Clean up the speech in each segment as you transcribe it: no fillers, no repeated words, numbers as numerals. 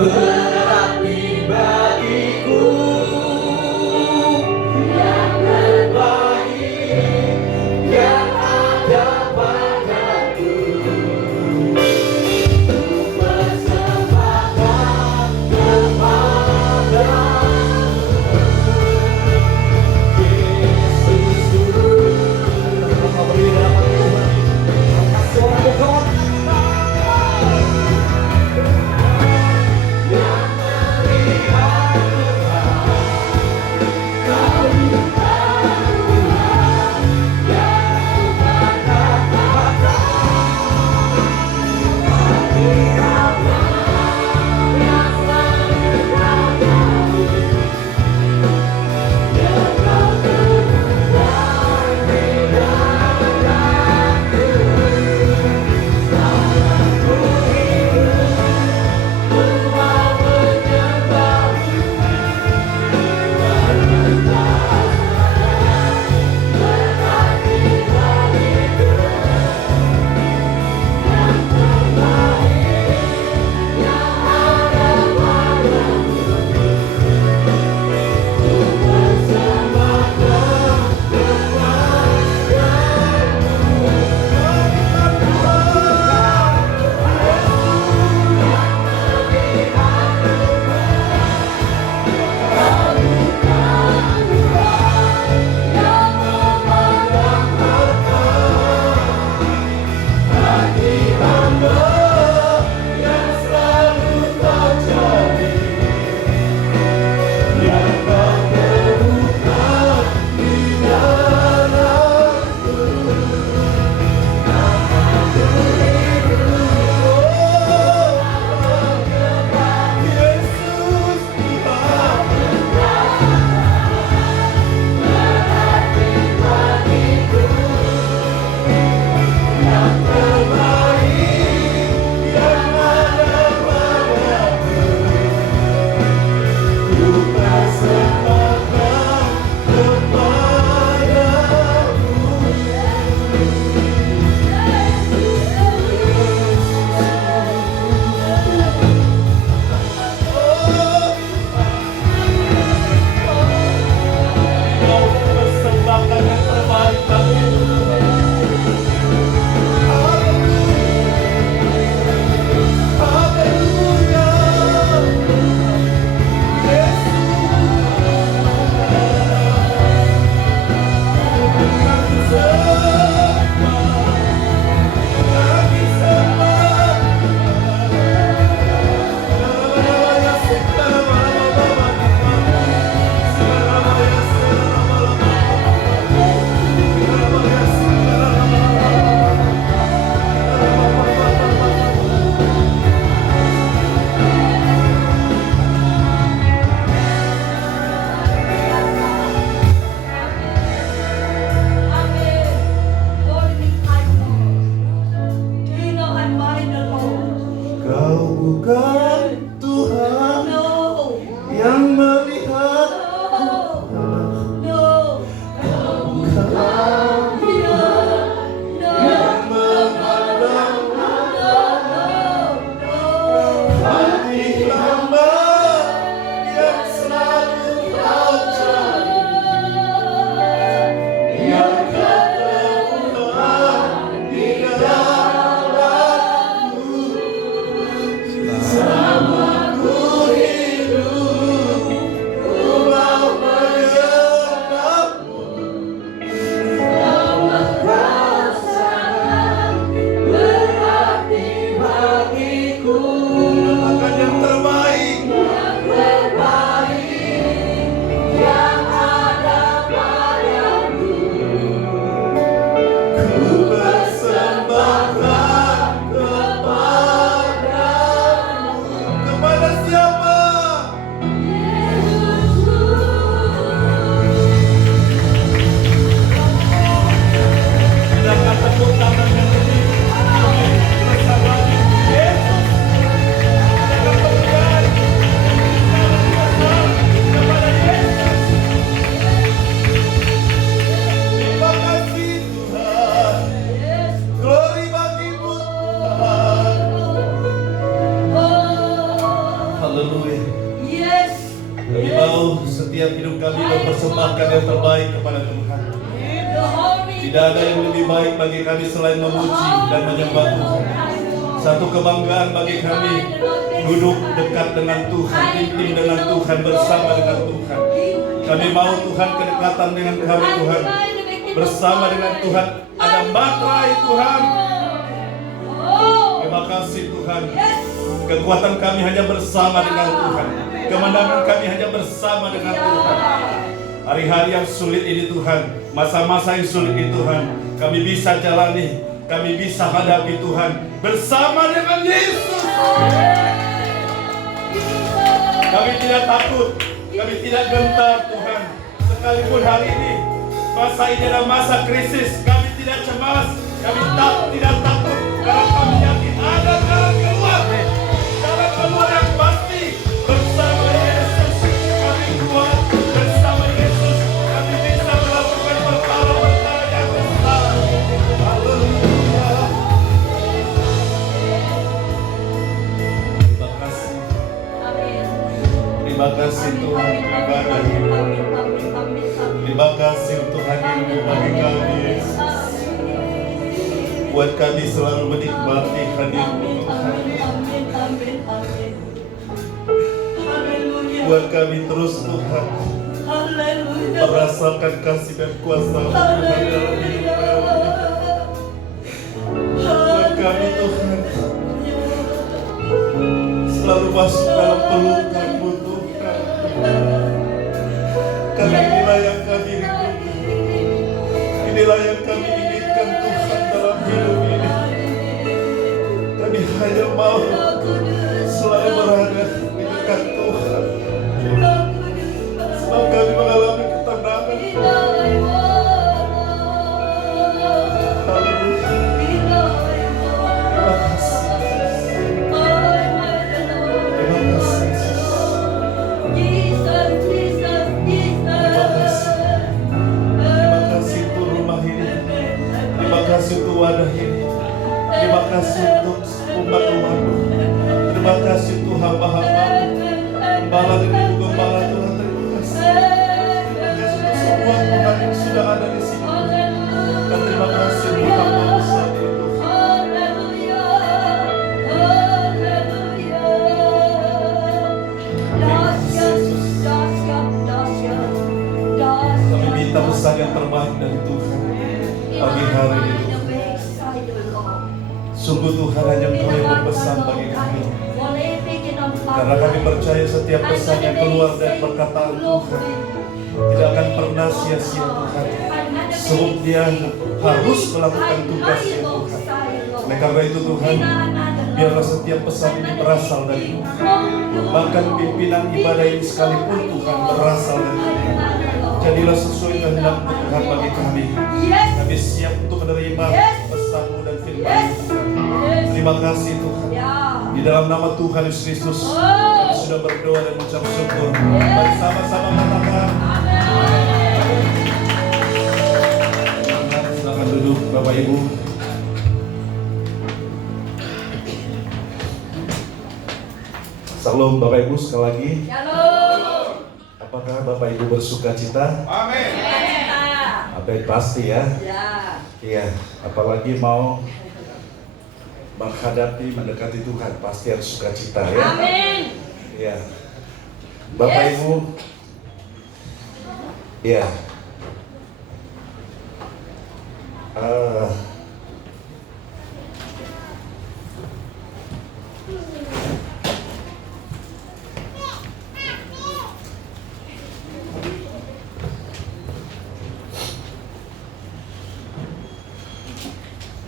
berarti bagiku yang terbaik yang ada padaku. Ku persembahkan kepadamu Yesusku. Kita berdiri dalam Tuhan. Kasih orang yang melihat kau bukan Tuhan yang kata-kata hati Allah yang selalu padamu yang kau temukan di dalamku. Salahku hidup ku mau menyembahmu berentah berarti bagiku yang terbaik yang ada padamu. Ku persembahkan hati hamba yang selalu kau cari, yang kau temukan di dalamku. Namaku hidup, Yesus Tuhan berarti bagiku yang terbaik yang ada padaku. Ku persembahkan kepadamu. Mau persembahkan yang terbaik bagimu. Haleluya, Kau bukan Tuhan yang melihat, Kau bukan yang memandang hati hamba yang selalu kau cari, yang kau temukan di dalamku. setiap hidup kami mempersembahkan yang terbaik kepada Tuhan. Tidak ada yang lebih baik bagi kami selain memuji dan menyembah Tuhan. Satu kebanggaan bagi kami duduk dekat dengan Tuhan, intim dengan Tuhan, bersama dengan Tuhan. Kami mau Tuhan kedekatan dengan kami Tuhan, bersama dengan Tuhan. Ada materai Tuhan. Terima kasih Tuhan. Kekuatan kami hanya bersama dengan Tuhan. Kemenangan kami hanya bersama dengan Tuhan. Hari-hari yang sulit ini Tuhan, masa-masa yang sulit ini Tuhan, kami bisa jalani, kami bisa hadapi Tuhan bersama dengan Yesus. Kami tidak takut, kami tidak gentar Tuhan. Sekalipun hari ini masa ini adalah masa krisis, kami tidak cemas, kami tidak takut, karena kami yakin ada jalan keluar. Jalan keluar yang pasti. Bersama Yesus kami kuat, bersama Yesus kami bisa melakukan perkara-perkara yang besar. Haleluya. Terima kasih. Terima kasih Tuhan ibadah ini. Terima kasih untuk hadirmu bagi kami Yesus. Buat kami selalu menikmati hadirmu Tuhan. Buat kami terus Tuhan merasakan kasih dan kuasa Tuhan dalam hidup kami. Buat kami Tuhan selalu masuk dalam pelukan-Mu Tuhan. Karena inilah yang kami rindu, inilah yang kami inginkan Tuhan dalam hidup ini. Kami hanya mau selalu berada di dekat Tuhan. Sebab kami mengalami ketenangan. Haleluya. Terima kasih. Terima kasih. Terima kasih untuk rumah ini. Terima kasih untuk wadah ini. Terima kasih untuk umat-Mu. Terima kasih untuk hamba-hamba-Mu. Gembala dan ibu gembala Tuhan, terima kasih. Terima kasih untuk semua Tuhan yang sudah ada di sini. Dan terima kasih untuk hamba besar ini Tuhan. Kami minta pesan yang terbaik dari Tuhan pagi hari ini Tuhan. Sungguh Tuhan hanya Engkau yang berpesan bagi kami. Karena kami percaya setiap pesan yang keluar dari perkataan Tuhan tidak akan pernah sia-sia Tuhan. Sebab Dia harus melakukan tugasnya Tuhan. Oleh karena itu Tuhan, biarlah setiap pesan ini berasal dari Tuhan. Bahkan pimpinan ibadah ini sekalipun Tuhan berasal dari Tuhan. Jadilah sesuai kehendak Tuhan bagi kami. Kami siap untuk menerima pesan-Mu dan firman-Mu Tuhan. Terima kasih Tuhan. Di dalam nama Tuhan Yesus Kristus kami sudah berdoa dan mengucap syukur. Mari sama-sama katakan silakan duduk Bapak Ibu. Salam Bapak Ibu sekali lagi. Apakah Bapak Ibu bersuka cita? Amin. Apa pasti ya? Iya, apalagi mau menghadapi, mendekati Tuhan, pasti harus sukacita ya. Amin. Ya, Bapak Ibu, ya,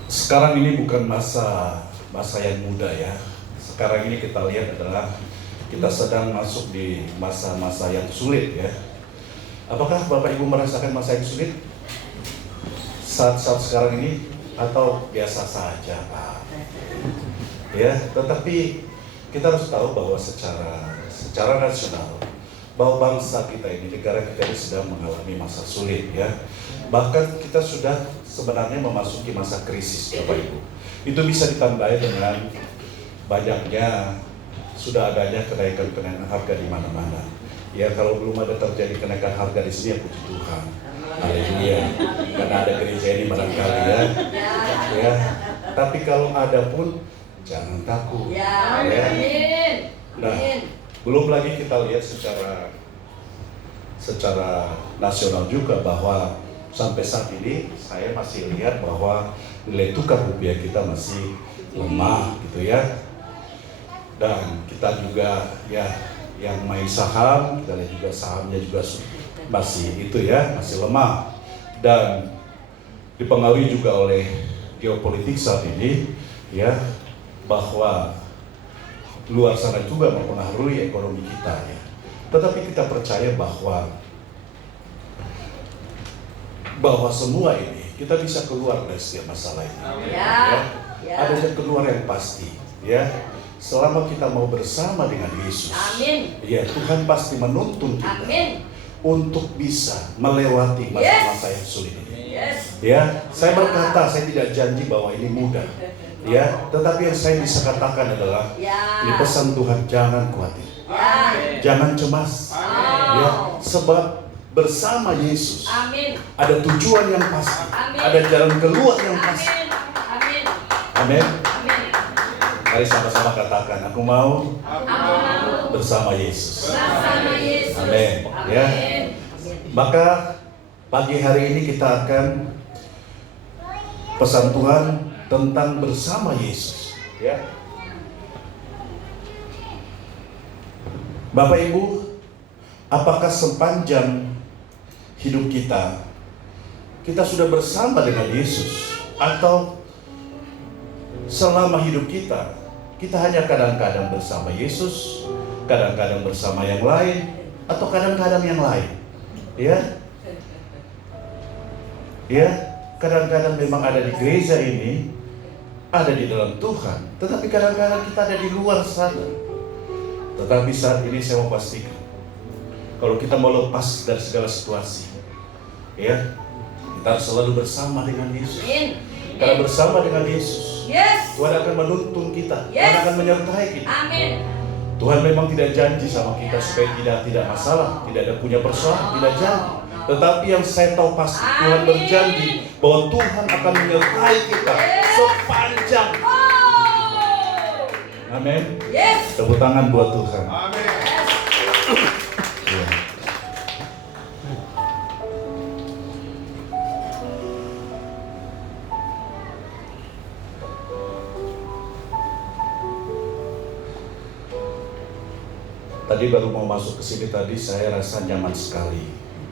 sekarang ini bukan masa yang muda ya. Sekarang ini kita lihat adalah kita sedang masuk di masa-masa yang sulit ya. Apakah Bapak Ibu merasakan masa yang sulit saat-saat sekarang ini atau biasa saja Pak? Ya, tetapi kita harus tahu bahwa secara nasional bahwa bangsa kita ini, negara kita ini sedang mengalami masa sulit ya. Bahkan kita sudah sebenarnya memasuki masa krisis Bapak Ibu. Itu bisa ditandai dengan banyaknya sudah adanya kenaikan harga di mana-mana. Ya, kalau belum ada terjadi kenaikan harga di sini, ya puji Tuhan. Haleluya. Karena ada gereja ini barangkali ya. Ya. Tapi kalau ada pun jangan takut. Ya. Nah, belum lagi kita lihat secara nasional juga bahwa sampai saat ini saya masih lihat bahwa nilai tukar rupiah kita masih lemah gitu ya. Dan kita juga ya yang main saham, kita lihat juga sahamnya juga masih itu ya, masih lemah. Dan dipengaruhi juga oleh geopolitik saat ini ya, bahwa luar sana juga mempengaruhi ekonomi kita ya. Tetapi kita percaya bahwa semua ini kita bisa keluar dari setiap masalah ini. Ya. Ada yang keluar yang pasti ya. Selama kita mau bersama dengan Yesus, amin. Ya, Tuhan pasti menuntun kita, amin, untuk bisa melewati masa-masa yang sulit ini. Yes. Ya, saya berkata, saya tidak janji bahwa ini mudah. Ya, tetapi yang saya bisa katakan adalah, ini pesan Tuhan, jangan khawatir, jangan cemas. Ya, sebab bersama Yesus, amin, ada tujuan yang pasti, amin, ada jalan keluar yang pasti. Amin. Amin. Mari sama-sama katakan, aku mau bersama Yesus. Amin. Ya. Maka pagi hari ini kita akan pesan Tuhan tentang bersama Yesus. Ya. Bapak Ibu, apakah sepanjang hidup kita sudah bersama dengan Yesus, atau selama hidup kita hanya kadang-kadang bersama Yesus, kadang-kadang bersama yang lain, atau kadang-kadang yang lain? Ya, kadang-kadang memang ada di gereja ini, ada di dalam Tuhan, tetapi kadang-kadang kita ada di luar sana. Tetapi saat ini saya mau pastikan, kalau kita mau lepas dari segala situasi, ya, kita harus selalu bersama dengan Yesus. Karena bersama dengan Yesus, Tuhan akan menuntun kita, Tuhan akan menyertai kita. Amin. Tuhan memang tidak janji sama kita supaya tidak masalah, tidak ada punya persoalan, tidak janji. Tetapi yang saya tahu pasti, Tuhan berjanji bahwa Tuhan akan menyertai kita sepanjang. Amin. Tepuk tangan buat Tuhan. Amin. Tadi baru mau masuk ke sini tadi, saya rasa nyaman sekali,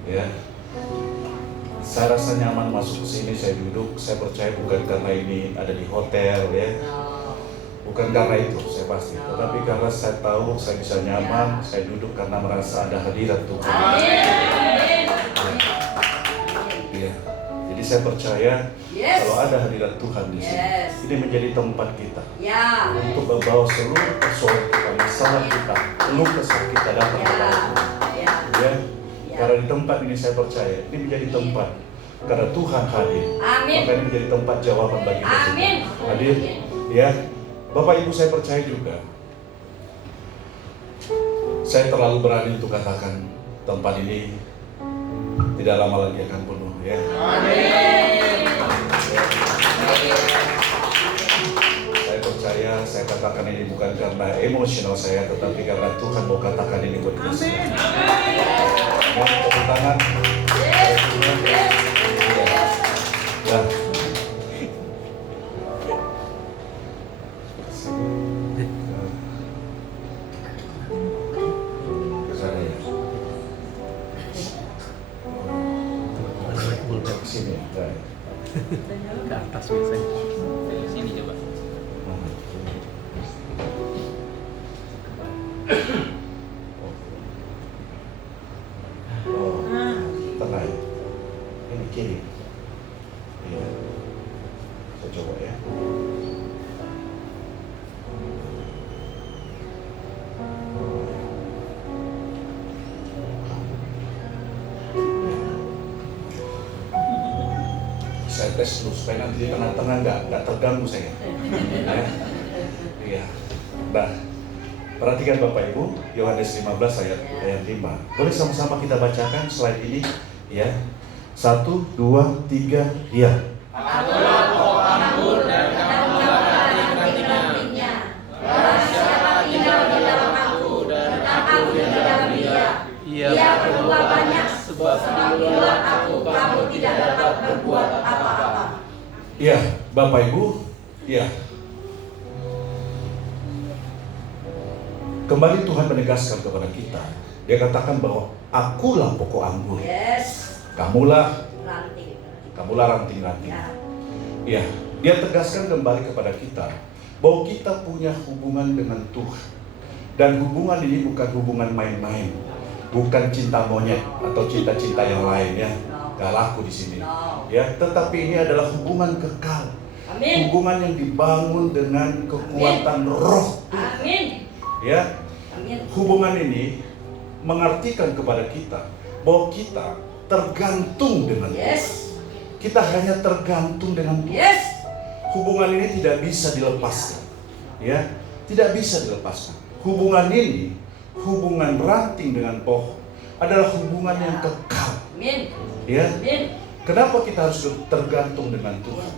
ya. Saya rasa nyaman masuk ke sini, saya duduk, saya percaya bukan karena ini ada di hotel, ya. Bukan karena itu, saya pasti. Tetapi karena saya tahu saya bisa nyaman, saya duduk karena merasa ada hadirat Tuhan. Ya. Jadi saya percaya kalau ada hadirat Tuhan di sini, ini menjadi tempat kita untuk membawa seluruh persoalan kita, masalah kita, keluh kesah kita datang kepada Tuhan. Ya. Karena di tempat ini saya percaya ini menjadi tempat karena Tuhan hadir. Maka ini menjadi tempat jawaban bagi kita. Hadir, ya. Bapak Ibu, saya percaya juga. Saya terlalu berani untuk katakan tempat ini tidak lama lagi akan penuh, ya. Amin. Saya percaya, saya katakan ini bukan karena emosional saya, tetapi karena Tuhan mau katakan ini buat kita semua. Mau tepuk tangan. Ya. Sini, ke atas biasanya. Sini coba. Oh, tengah. Ini kiri. Iya. Saya coba ya. Saya tes dulu supaya nanti di tengah-tengah nggak terganggu saya. Ya. Iya. Nah, Perhatikan Bapak Ibu, Yohanes 15 ayat 5. Boleh sama-sama kita bacakan slide ini ya. 1, 2, 3, ya. Akulah pohon anggur dan kamulah ranting-rantingnya. Barang siapa tinggal di dalam aku dan aku di dalam dia, ia berbuah banyak, sebab di luar aku kamu tidak dapat berbuat apa-apa. Ya, Bapak Ibu, ya. Kembali Tuhan menegaskan kepada kita. Dia katakan bahwa akulah pokok anggur. Yes. Kamulah Ranting. ranting-ranting. Ya, dia tegaskan kembali kepada kita bahwa kita punya hubungan dengan Tuhan. Dan hubungan ini bukan hubungan main-main. Bukan cinta monyet atau cinta-cinta yang lain ya. Gak laku di sini. Ya, tetapi ini adalah hubungan kekal. Amin. Hubungan yang dibangun dengan kekuatan roh. Amin. Ya, Amin. hubungan ini mengartikan kepada kita bahwa kita tergantung dengan Tuhan. Yes. Kita hanya tergantung dengan Tuhan. Yes. Hubungan ini tidak bisa dilepaskan. Ya, tidak bisa dilepaskan. Hubungan ini, hubungan ranting dengan pohon, adalah hubungan yang kekal. Amin. Ya, Amin. kenapa kita harus tergantung dengan Tuhan?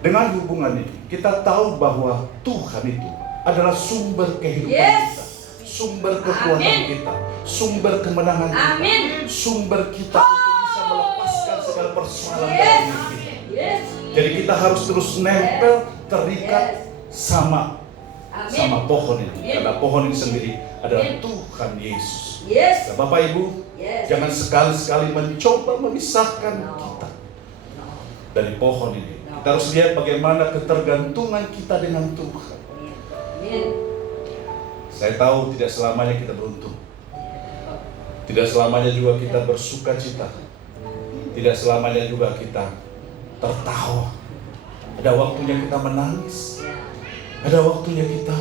Dengan hubungan ini, kita tahu bahwa Tuhan itu adalah sumber kehidupan Yes. kita, sumber kekuatan Amin. kita, sumber kemenangan kita, Amin. sumber kita untuk bisa melepaskan segala persoalan Yes. dalam hidup kita. Yes. Jadi kita harus terus nempel, terikat sama Amin. pohon ini, Amin. karena pohon ini sendiri adalah Amin. Tuhan Yesus. Yes. Nah, Bapak Ibu, Yes. jangan sekali-sekali mencoba memisahkan No. kita No. dari pohon ini. No. Kita harus lihat bagaimana ketergantungan kita dengan Tuhan. Amin. Saya tahu tidak selamanya kita beruntung. Tidak selamanya juga kita bersuka cita. Tidak selamanya juga kita tertawa. Ada waktunya kita menangis. Ada waktunya kita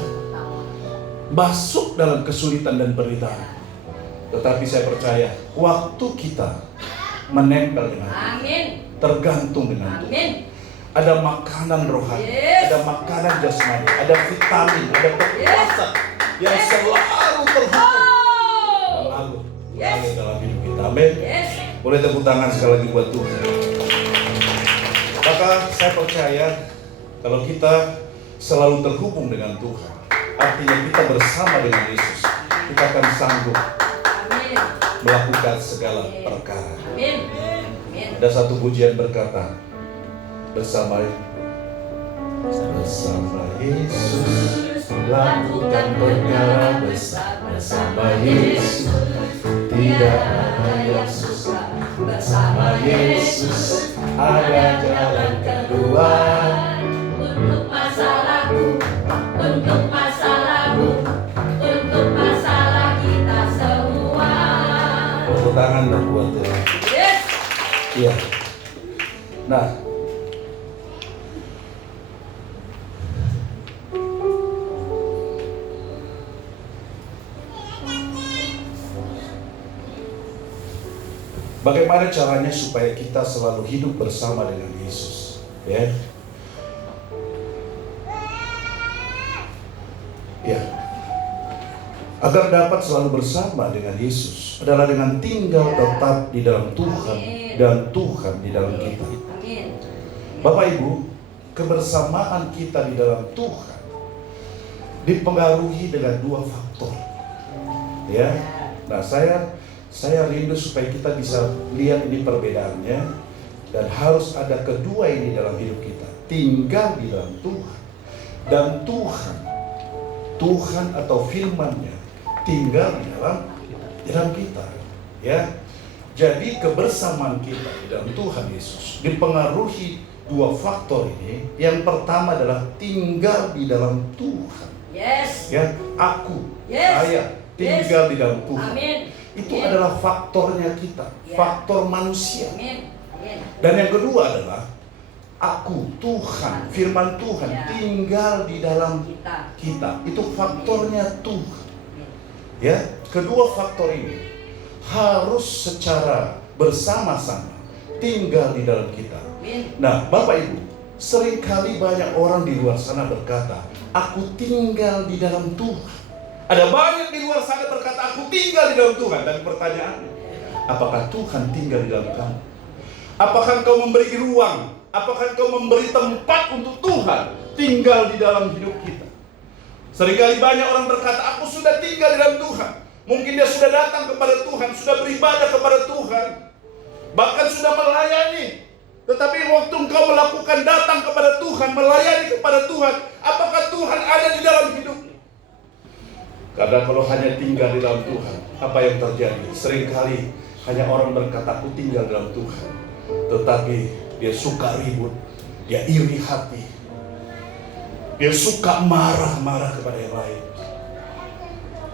masuk dalam kesulitan dan penderitaan. Tetapi saya percaya waktu kita menempel dengan Tuhan, Amin. tergantung dengan Tuhan, Amin. ada makanan rohani, Yes. ada makanan jasmani, ada vitamin, ada kekuatan yang selalu terhubung Oh. mengalir Yes. dalam hidup kita. Amin. Yes. Boleh tepuk tangan sekali lagi buat Tuhan. Maka saya percaya kalau kita selalu terhubung dengan Tuhan, artinya kita bersama dengan Yesus, kita akan sanggup Amin. melakukan segala perkara. Amin. Amin. Ada satu pujian berkata, bersama Yesus lakukan perkara besar, bersama Yesus tidak ada yang susah, bersama Yesus ada jalan keluar. Untuk masalahku, untuk masalahmu, untuk masalah kita semua. Tepuk tangan dong buat Tuhan. Yes. Iya. Nah, bagaimana caranya supaya kita selalu hidup bersama dengan Yesus? Ya. Ya. Agar dapat selalu bersama dengan Yesus adalah dengan tinggal tetap di dalam Tuhan dan Tuhan di dalam kita. Amin. Bapak Ibu, kebersamaan kita di dalam Tuhan dipengaruhi dengan dua faktor. Ya. Nah, saya rindu supaya kita bisa lihat ini perbedaannya, dan harus ada kedua ini dalam hidup kita. Tinggal di dalam Tuhan dan Tuhan atau firman-Nya tinggal di dalam kita. Ya. Jadi kebersamaan kita di dalam Tuhan Yesus dipengaruhi dua faktor ini. Yang pertama adalah tinggal di dalam Tuhan. Yes. Ya, aku, Yes. saya tinggal di dalam Tuhan. Amin. Itu adalah faktornya kita, Ya. faktor manusia. Amin. Amin. Dan yang kedua adalah aku, Tuhan, firman Tuhan Ya. tinggal di dalam kita. Itu faktornya Tuhan. Ya, kedua faktor ini harus secara bersama-sama tinggal di dalam kita. Amin. Nah, Bapak Ibu, seringkali banyak orang di luar sana berkata, aku tinggal di dalam Tuhan. Ada banyak di luar sana berkata, aku tinggal di dalam Tuhan. Dan pertanyaannya, apakah Tuhan tinggal di dalam kamu? Apakah engkau memberi ruang? Apakah engkau memberi tempat untuk Tuhan tinggal di dalam hidup kita? Seringkali banyak orang berkata, aku sudah tinggal di dalam Tuhan. Mungkin dia sudah datang kepada Tuhan, sudah beribadah kepada Tuhan, bahkan sudah melayani. Tetapi waktu engkau melakukan datang kepada Tuhan, melayani kepada Tuhan, apakah Tuhan ada di dalam hidupmu? Karena kalau hanya tinggal di dalam Tuhan, apa yang terjadi? Seringkali hanya orang berkata, aku tinggal dalam Tuhan, tetapi dia suka ribut, dia iri hati, dia suka marah-marah kepada yang lain,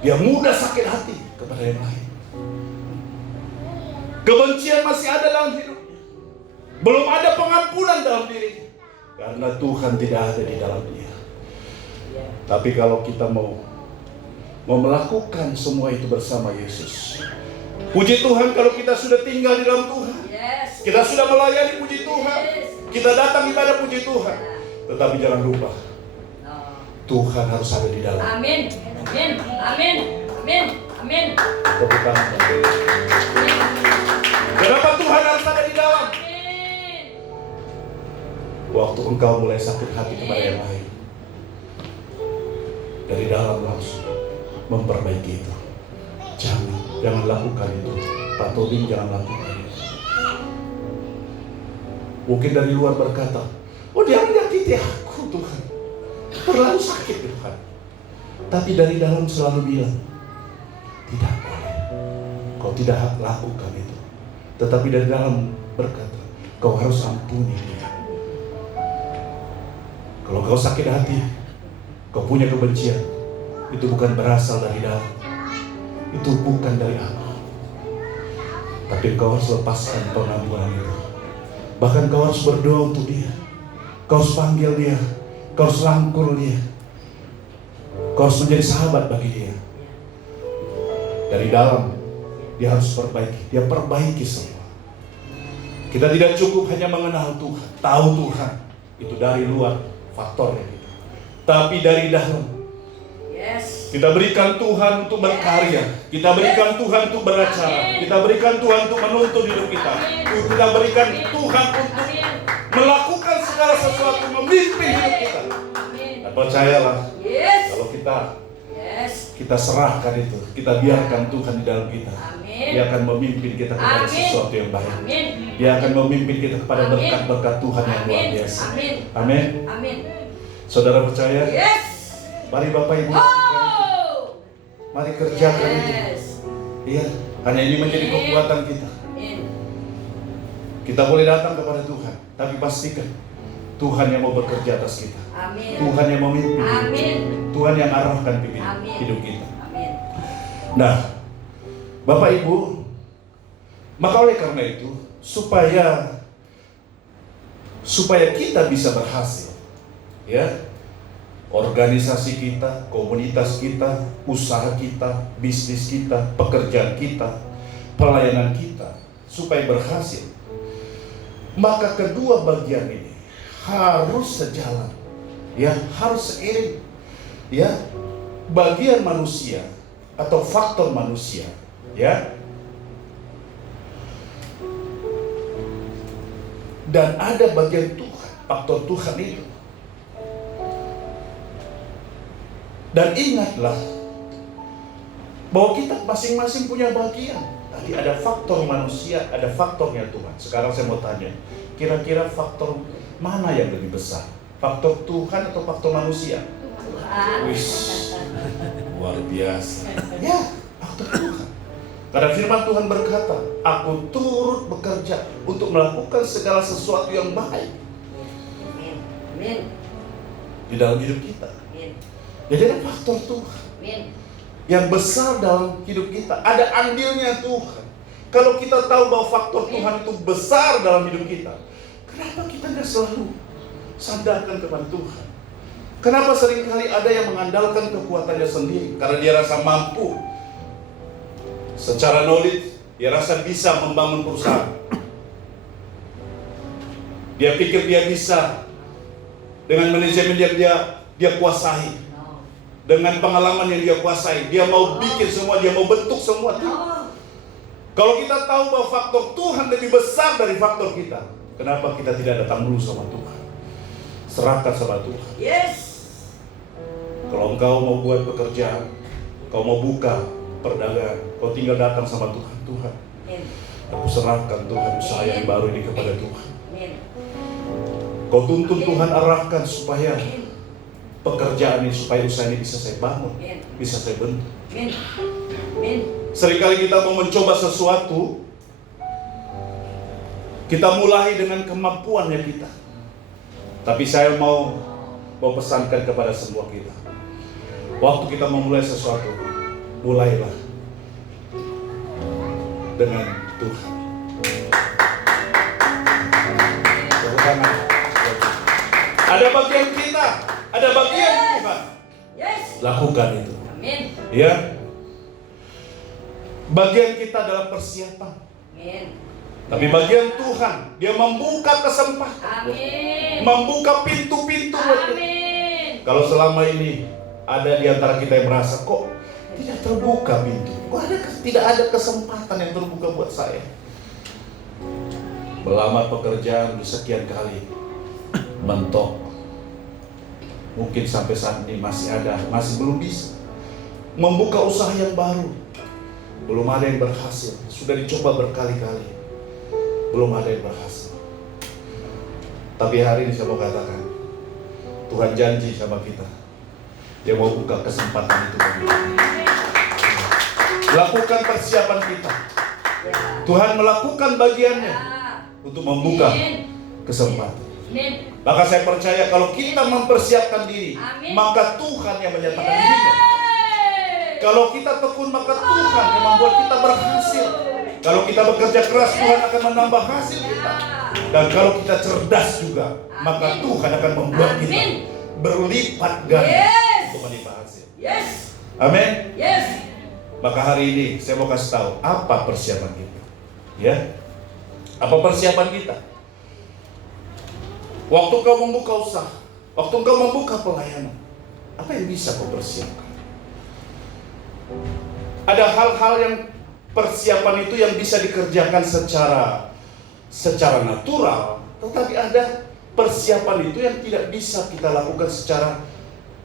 dia mudah sakit hati kepada yang lain. Kebencian masih ada dalam hidupnya, belum ada pengampunan dalam dirinya, karena Tuhan tidak ada di dalam dia. Tapi kalau kita mau melakukan semua itu bersama Yesus, puji Tuhan kalau kita sudah tinggal di dalam Tuhan. Kita sudah melayani, puji Tuhan. Kita datang ibadah, puji Tuhan. Tetapi jangan lupa, Tuhan harus ada di dalam. Amin. Amin. Amin. Amin. Amin. Tepuk tangan. Kenapa Tuhan harus ada di dalam? Waktu engkau mulai sakit hati kepada yang lain, dari dalam langsung memperbaiki itu. Jangan lakukan itu. Pak Tobing, jangan lakukan itu. Mungkin dari luar berkata, oh dia menyakiti aku Tuhan, terlalu sakit Tuhan. Tapi dari dalam selalu bilang, tidak boleh, kau tidak lakukan itu. Tetapi dari dalam berkata, kau harus ampuni dia. Kalau kau sakit hati, kau punya kebencian, itu bukan berasal dari dalam, itu bukan dari aku. Tapi kau harus lepaskan pengampunan itu. Bahkan kau harus berdoa untuk dia, kau harus panggil dia, kau harus rangkul dia, kau harus menjadi sahabat bagi dia. Dari dalam dia harus perbaiki, dia perbaiki semua. Kita tidak cukup hanya mengenal Tuhan, tahu Tuhan, itu dari luar faktornya kita. Tapi dari dalam, kita berikan Tuhan untuk berkarya, kita berikan Tuhan untuk beracara, kita berikan Tuhan untuk menuntun hidup kita, kita berikan Tuhan untuk melakukan segala sesuatu, memimpin hidup kita. Dan percayalah, kalau kita serahkan itu, kita biarkan Tuhan di dalam kita, dia akan memimpin kita kepada sesuatu yang baik. Dia akan memimpin kita kepada berkat-berkat Tuhan yang luar biasa. Amin. Saudara percaya? Mari Bapak Ibu, mari kerjakan itu. Iya, hanya ini menjadi kekuatan kita. Kita boleh datang kepada Tuhan, tapi pastikan Tuhan yang mau bekerja atas kita. Tuhan yang memimpin. Tuhan yang arahkan pimpin hidup kita. Nah, Bapak Ibu, maka oleh karena itu, supaya kita bisa berhasil, ya, organisasi kita, komunitas kita, usaha kita, bisnis kita, pekerjaan kita, pelayanan kita, supaya berhasil, maka kedua bagian ini harus sejalan, ya, harus seiring, ya, bagian manusia atau faktor manusia, ya, dan ada bagian Tuhan, faktor Tuhan itu. Dan ingatlah bahwa kita masing-masing punya bagian. Tadi ada faktor manusia, ada faktornya Tuhan. Sekarang saya mau tanya, kira-kira faktor mana yang lebih besar? Faktor Tuhan atau faktor manusia? Wis, luar biasa. Ya, faktor Tuhan. Karena firman Tuhan berkata, aku turut bekerja untuk melakukan segala sesuatu yang baik di dalam hidup kita. Jadi ada faktor Tuhan yang besar dalam hidup kita. Ada andilnya Tuhan. Kalau kita tahu bahwa faktor Tuhan itu besar dalam hidup kita, kenapa kita tidak selalu sandarkan kepada Tuhan? Kenapa seringkali ada yang mengandalkan kekuatannya sendiri? Karena dia rasa mampu. Secara knowledge, dia rasa bisa membangun perusahaan. Dia pikir dia bisa dengan manajemen yang dia kuasai. Dengan pengalaman yang dia kuasai, dia mau bikin semua, dia mau bentuk semua. Kalau kita tahu bahwa faktor Tuhan lebih besar dari faktor kita, kenapa kita tidak datang dulu sama Tuhan? Serahkan sama Tuhan. Yes. Kalau engkau mau buat pekerjaan, kau mau buka perdagangan, kau tinggal datang sama Tuhan. Tuhan, aku serahkan Tuhan usaha yang baru ini kepada Tuhan. Kau tuntun Tuhan, arahkan supaya pekerjaan ini, supaya usaha ini bisa saya bangun, bisa saya bentuk. Seringkali kita mau mencoba sesuatu, kita mulai dengan kemampuannya kita. Tapi saya mau pesankan kepada semua kita, waktu kita memulai sesuatu, mulailah dengan Tuhan. Ada bagian kita, ada bagian Tuhan. Lakukan itu. Amin. Ya. Bagian kita adalah persiapan. Amin. Tapi bagian Tuhan, dia membuka kesempatan. Amin. Membuka pintu-pintu. Amin. Kalau selama ini ada di antara kita yang merasa kok tidak terbuka pintu, kok tidak ada kesempatan yang terbuka buat saya. Melamar pekerjaan sekian kali, mentok. Mungkin sampai saat ini masih belum bisa. Membuka usaha yang baru, belum ada yang berhasil. Sudah dicoba berkali-kali, belum ada yang berhasil. Tapi hari ini saya mau katakan, Tuhan janji sama kita, dia mau buka kesempatan itu bagi kita. Lakukan persiapan kita. Tuhan melakukan bagiannya untuk membuka kesempatan. Maka saya percaya kalau kita mempersiapkan diri, maka Tuhan yang menyatakan dirinya. Kalau kita tekun, maka Tuhan yang membuat kita berhasil. Kalau kita bekerja keras, Tuhan akan menambah hasil kita. Dan kalau kita cerdas juga, maka Tuhan akan membuat kita berlipat ganda untuk menimba hasil. Amin. Maka hari ini saya mau kasih tahu apa persiapan kita. Ya. Apa persiapan kita? Waktu kau membuka usaha, waktu kau membuka pelayanan, apa yang bisa kau persiapkan? Ada hal-hal yang persiapan itu yang bisa dikerjakan secara natural, tetapi ada persiapan itu yang tidak bisa kita lakukan secara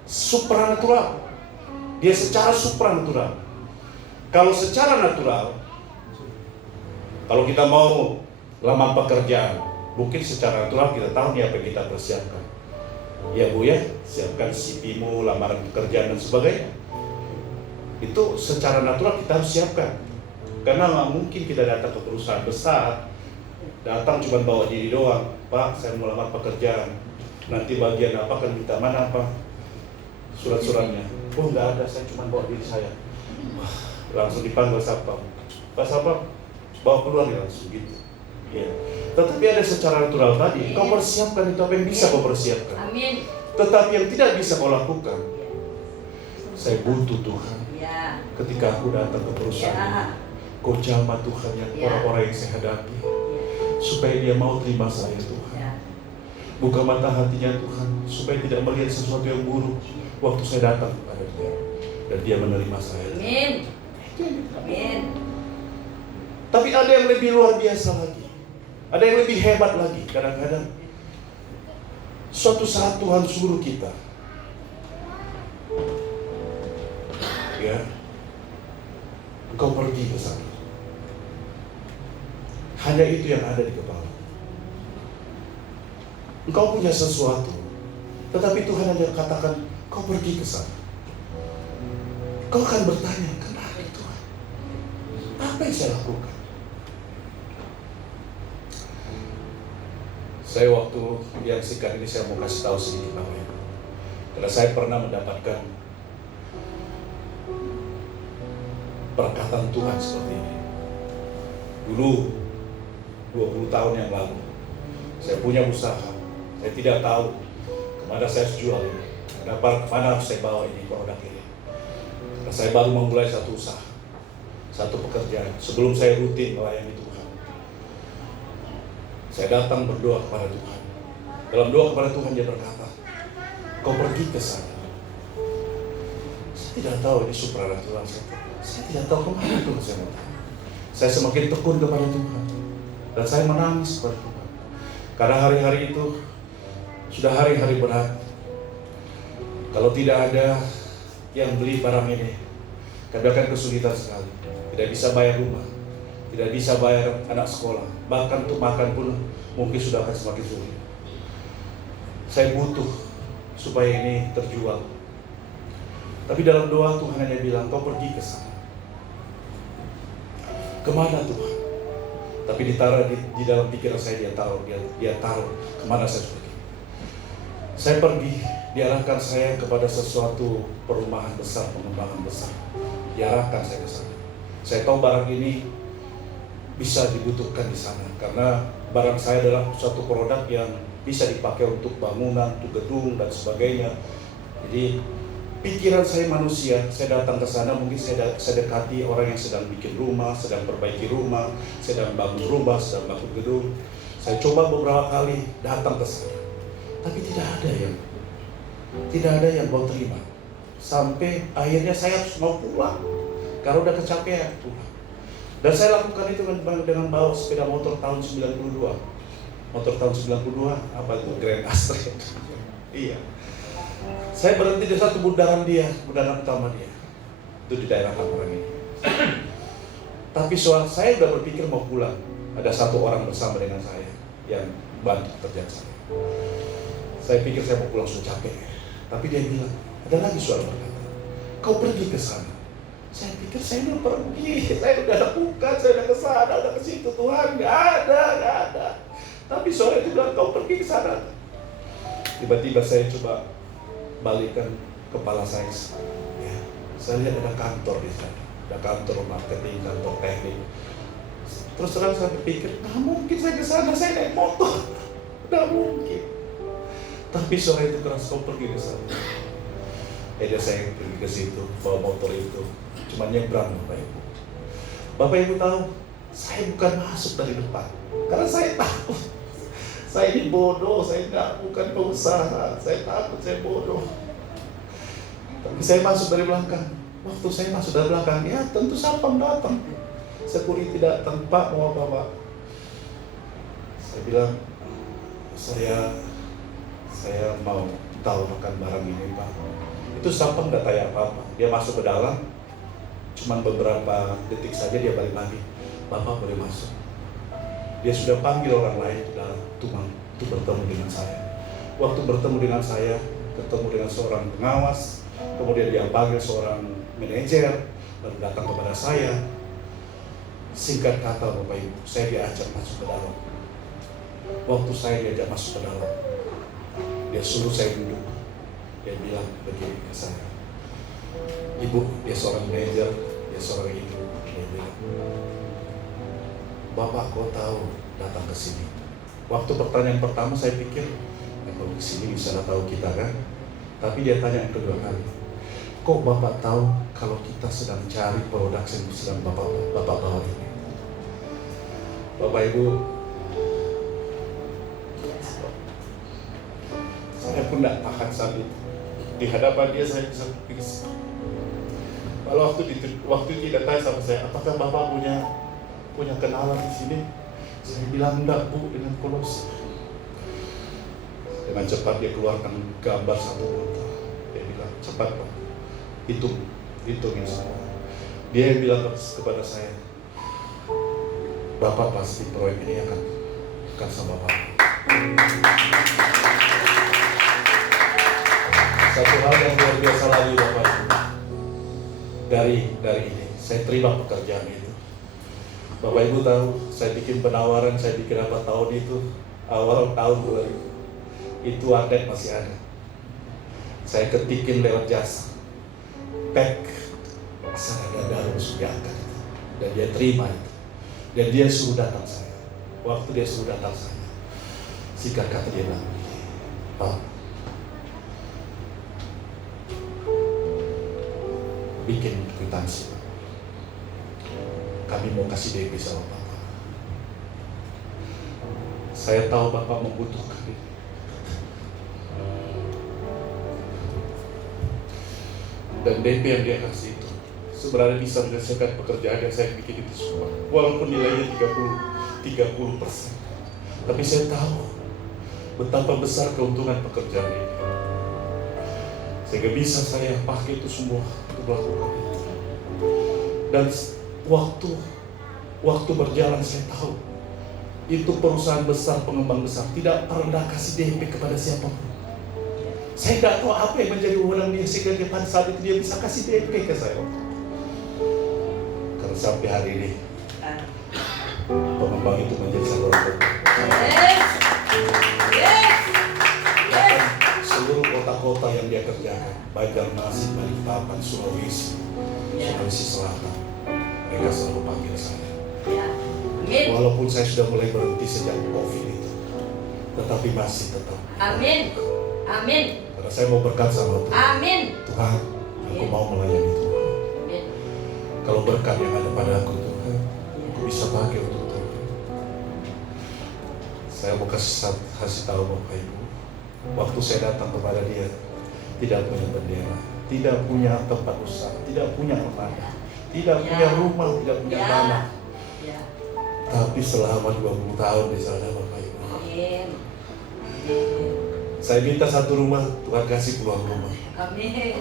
supranatural. Dia secara supranatural. Kalau secara natural, kalau kita mau lamar pekerjaan, mungkin secara natural kita tahu nih apa yang kita persiapkan. Ya Bu ya, siapkan CV-mu, lamaran pekerjaan dan sebagainya. Itu secara natural kita harus siapkan. Karena nggak mungkin kita datang ke perusahaan besar, datang cuma bawa diri doang. Pak, saya mau lamar pekerjaan. Nanti bagian apa kan minta mana apa surat-suratnya. Oh nggak ada, saya cuma bawa diri saya. Wah, langsung dipanggil satpam. Pak satpam, bawa keluar ya langsung gitu. Ya. Tetapi ada secara natural tadi, kau persiapkan itu apa yang bisa kau persiapkan. Amin. Tetapi yang tidak bisa kau lakukan, saya butuh Tuhan. Ketika aku datang ke perusahaan ini, kau jamah Tuhan yang orang-orang yang saya hadapi, supaya dia mau terima saya Tuhan. Buka mata hatinya Tuhan, supaya tidak melihat sesuatu yang buruk waktu saya datang kepada dia, dan dia menerima saya. Amin. Amin. Tapi ada yang lebih luar biasa lagi, ada yang lebih hebat lagi. Kadang-kadang suatu saat Tuhan suruh kita, ya, engkau pergi ke sana. Hanya itu yang ada di kepala. Engkau punya sesuatu, tetapi Tuhan hanya katakan, kau pergi ke sana. Kau akan bertanya, kenapa Tuhan? Apa yang saya lakukan? Saya waktu menyaksikan ini, saya mau kasih tahu sedikit namanya. Karena saya pernah mendapatkan perkataan Tuhan seperti ini. Dulu 20 tahun yang lalu, saya punya usaha. Saya tidak tahu kemana saya harus jual ini, kemana harus saya bawa ini produk ini. Karena saya baru memulai satu usaha, satu pekerjaan. Sebelum saya rutin melayani Tuhan, saya datang berdoa kepada Tuhan. Dalam doa kepada Tuhan dia berkata, kau pergi ke sana. tidak tahu ini supranatural saya tidak tahu kemana Tuhan saya mau tanya. Saya semakin tekun kepada Tuhan dan saya menangis kepada Tuhan karena hari-hari itu sudah hari-hari berat. Kalau tidak ada yang beli barang ini, kami akan kesulitan sekali. Tidak bisa bayar rumah, tidak bisa bayar anak sekolah, bahkan untuk makan pun mungkin sudah akan semakin sulit. Saya butuh supaya ini terjual. Tapi dalam doa Tuhan hanya bilang, kau pergi ke sana. Kemana Tuhan? Tapi ditaruh di dalam pikiran saya, dia taruh kemana saya pergi. Saya pergi, diarahkan saya kepada sesuatu perumahan besar, pengembangan besar. Diarahkan saya ke sana. Saya tahu barang ini bisa dibutuhkan di sana karena barang saya adalah suatu produk yang bisa dipakai untuk bangunan, untuk gedung dan sebagainya. Jadi pikiran saya manusia, saya datang ke sana mungkin saya dekati orang yang sedang bikin rumah, sedang perbaiki rumah, sedang bangun rumah, sedang bangun gedung. Saya coba beberapa kali datang ke sana, tapi tidak ada yang mau terima. Sampai akhirnya saya harus mau pulang karena udah kecapean pulang. Dan saya lakukan itu dengan bawa sepeda motor tahun 92. Motor tahun 92 apa itu? Grand Astrid. Iya. Saya berhenti di satu bundaran utama dia. Itu di daerah Lamongan ini. Tapi saya udah berpikir mau pulang. Ada satu orang bersama dengan saya yang bantu pekerjaan saya. Saya pikir saya mau pulang, sudah capek. Tapi dia bilang, ada lagi suara berkata, kau pergi ke sana. Saya pikir saya udah pergi, saya udah lakukan, saya udah ke sana, udah ke situ, Tuhan, nggak ada. Tapi suara itu bilang, kau pergi ke sana. Tiba-tiba saya coba balikan kepala saya. Ya, saya lihat ada kantor di sana, ada kantor marketing, kantor teknik. Terus terang saya berpikir, nggak mungkin saya ke sana, saya naik motor, nggak mungkin. Tapi suara itu keras, kau pergi ke sana. Jadi saya pergi ke situ, bawa motor itu, cuma nyebrang Bapak Ibu. Bapak Ibu tahu, saya bukan masuk dari depan, karena saya takut. Saya ini bodoh, saya bukan pengusaha, saya takut, saya bodoh. Tapi saya masuk dari belakang. Waktu saya masuk dari belakang, ya tentu satpam datang. Security datang, Pak mau apa Pak? Saya bilang, saya mau tahu makan barang ini Pak. Itu satpam nggak tanya apa-apa. Dia masuk ke dalam, cuman beberapa detik saja dia balik lagi. Bapak boleh masuk. Dia sudah panggil orang lain ke dalam untuk bertemu dengan saya. Waktu bertemu dengan saya, ketemu dengan seorang pengawas, kemudian dia panggil seorang manajer, lalu datang kepada saya. Singkat kata Bapak Ibu, saya diajak masuk ke dalam. Waktu saya diajak masuk ke dalam, dia suruh saya duduk. Dia bilang begini ke saya, Ibu, dia seorang manajer, dia seorang ibu. Dia bilang, Bapak kok tahu datang ke sini? Waktu pertanyaan pertama saya pikir, kalau ke sini bisa tahu kita kan? Tapi dia tanya yang kedua kali, kok Bapak tahu kalau kita sedang cari produk yang sedang Bapak bawa ini? Bapak Ibu, saya pun tidak tahan saat itu. Di hadapan dia saya bisa pingsan. Kalau waktu tidak tanya sama saya, apakah Bapak punya kenalan di sini? Saya bilang enggak Bu, dengan polos. Dengan cepat dia keluarkan gambar satu foto. Dia bilang, cepat Pak, hitungin semua. Dia bilang kepada saya, Bapak pasti proyek ini akan sama Bapak. Satu hal yang luar biasa lagi Bapak Ibu, dari ini saya terima pekerjaan itu. Bapak Ibu tahu, saya bikin penawaran, saya bikin apa tahun itu, awal tahun 2000 itu adet masih ada. Saya ketikin lewat jasa, pack, saya ada sudah diangkat, dan dia terima itu, dan dia suruh datang saya. Waktu dia suruh datang saya, singkat kata dia bilang, Pak, bikin kwitansi, kami mau kasih DP sama Bapak. Saya tahu Bapak membutuhkan ini. Dan DP yang dia kasih itu sebenarnya bisa menyelesaikan pekerjaan yang saya bikin itu semua. Walaupun nilainya 30%. Tapi saya tahu betapa besar keuntungan pekerjaan ini. Sehingga bisa saya pakai itu semua untuk melakukan itu. Dan waktu berjalan saya tahu itu perusahaan besar, pengembang besar tidak pernah kasih DP kepada siapapun. Saya tidak tahu apa yang menjadi wewenang dia sehingga pada saat itu dia bisa kasih DP ke saya. Karena sampai hari ini pengembang itu menjadi satu orang. Seluruh kota-kota yang dia kerjakan, Banjarmasin, Balikpapan, Sulawesi Selatan, mereka selalu panggil saya. Walaupun saya sudah mulai berhenti sejak COVID itu, tetapi masih tetap. Amin. Amin. Karena saya mau berkat sama Tuhan. Amin. Tuhan, aku mau melayani Tuhan. Amin. Kalau berkat yang ada pada aku Tuhan, aku bisa pakai untuk Tuhan. Saya mau kasih tahu Bapak Ibu, waktu saya datang kepada dia, tidak punya bendera, tidak punya tempat usaha, tidak punya armada, tidak punya rumah, tidak punya tanah. Tapi selama 20 tahun di sana Bapak Ibu. Amin. Saya minta satu rumah, Tuhan kasih peluang rumah. Amin.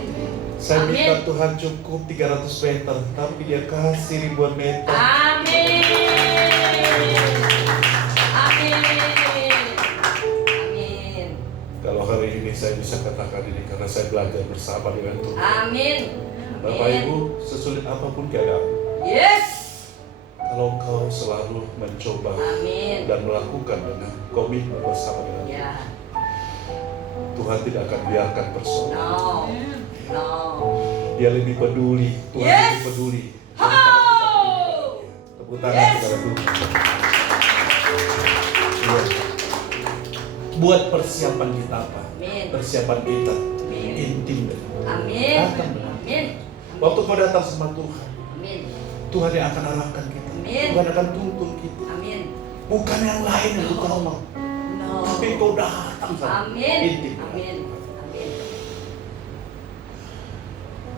Saya minta Tuhan cukup 300 meter, tapi dia kasih ribuan meter. Amin. Amin. Amin. Kalau hari ini saya bisa katakan ini karena saya belajar bersama dengan Tuhan. Amin. Bapak Ibu, sesulit apapun keadaan, Yes. kalau engkau selalu mencoba Amin. dan melakukan dengan komitmen bersama dengan Tuhan, Ya. Tuhan tidak akan biarkan persoalan. No. No. Dia lebih peduli, Tuhan Yes. lebih peduli. Ho! Tepuk tangan Yes. kepada Tuhan. Buat persiapan kita apa? Amin. Persiapan kita Amin. intim dengan Tuhan. Amin. Datang dengan Tuhan. Amin. Waktu kau datang sama Tuhan, Amin. Tuhan yang akan arahkan kita. Amin. Tuhan akan tuntun kita. Amin. Bukan yang lain yang kau mau. No. Tapi kau datang sama Amin. intim. Amin. Amin.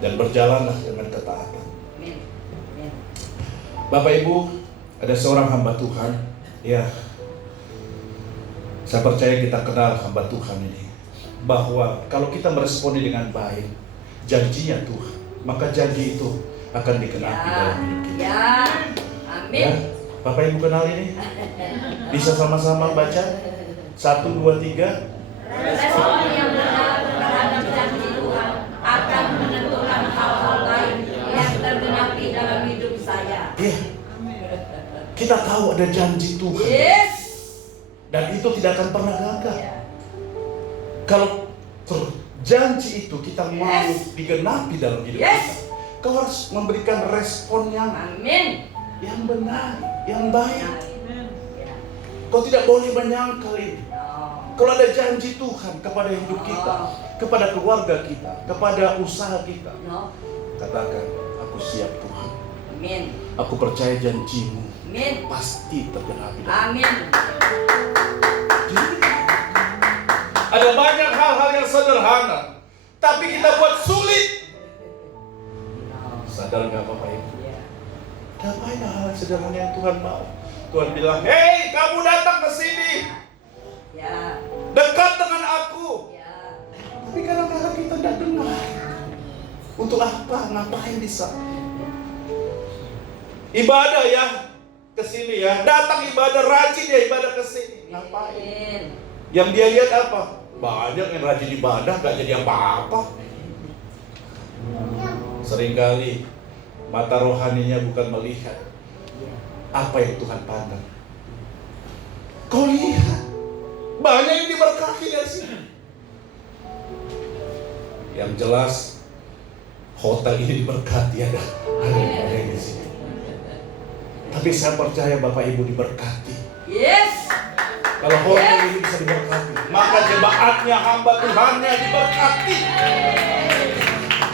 Dan berjalanlah dengan ketaatan. Amin. Amin. Bapak Ibu, ada seorang hamba Tuhan. Ya, saya percaya kita kenal hamba Tuhan ini. Bahwa kalau kita meresponi dengan baik janjinya Tuhan, maka janji itu akan digenapi dalam hidup kita. Ya. Amin. Ya, Bapak Ibu kenal ini? Bisa sama-sama baca? 1, 2, 3. Respon yang benar terhadap janji Tuhan akan menentukan hal-hal lain yang tergenapi dalam hidup saya. Iya. Kita tahu ada janji Tuhan. Yes. Dan itu tidak akan pernah gagal. Ya. Kalau janji itu kita mau Yes. digenapi dalam hidup Yes. kita, kau harus memberikan respon yang Amin. benar, yang baik. Ya. Kau tidak boleh menyangkal ini. No. Kalau ada janji Tuhan kepada hidup kita, kepada keluarga kita, kepada usaha kita, No. katakan, aku siap Tuhan. Amin. Aku percaya janjimu Amin. pasti tergenapi. Amin. Jadi, ada banyak hal-hal yang sederhana, tapi kita buat sulit. No. Sadar nggak Bapak Ibu? Ya. Ada banyak hal yang sederhana yang Tuhan mau. Tuhan bilang, hei kamu datang ke sini, Ya. dekat dengan aku. Ya. Tapi kadang-kadang kita tidak dengar. Untuk apa? Ngapain bisa? Ibadah ya, ke sini ya. Datang ibadah, rajin ya ibadah ke sini. Ngapain? Amin. Yang dia lihat apa? Banyak yang rajin ibadah, gak jadi apa-apa. Seringkali mata rohaninya bukan melihat apa yang Tuhan pandang. Kau lihat, banyak yang diberkati dari sini. Yang jelas, hotel ini diberkati ada yang di sini. Tapi saya percaya Bapak Ibu diberkati. Yes. Kalau hotel ini bisa diberkati, maka jemaatnya, hamba Tuhannya diberkati.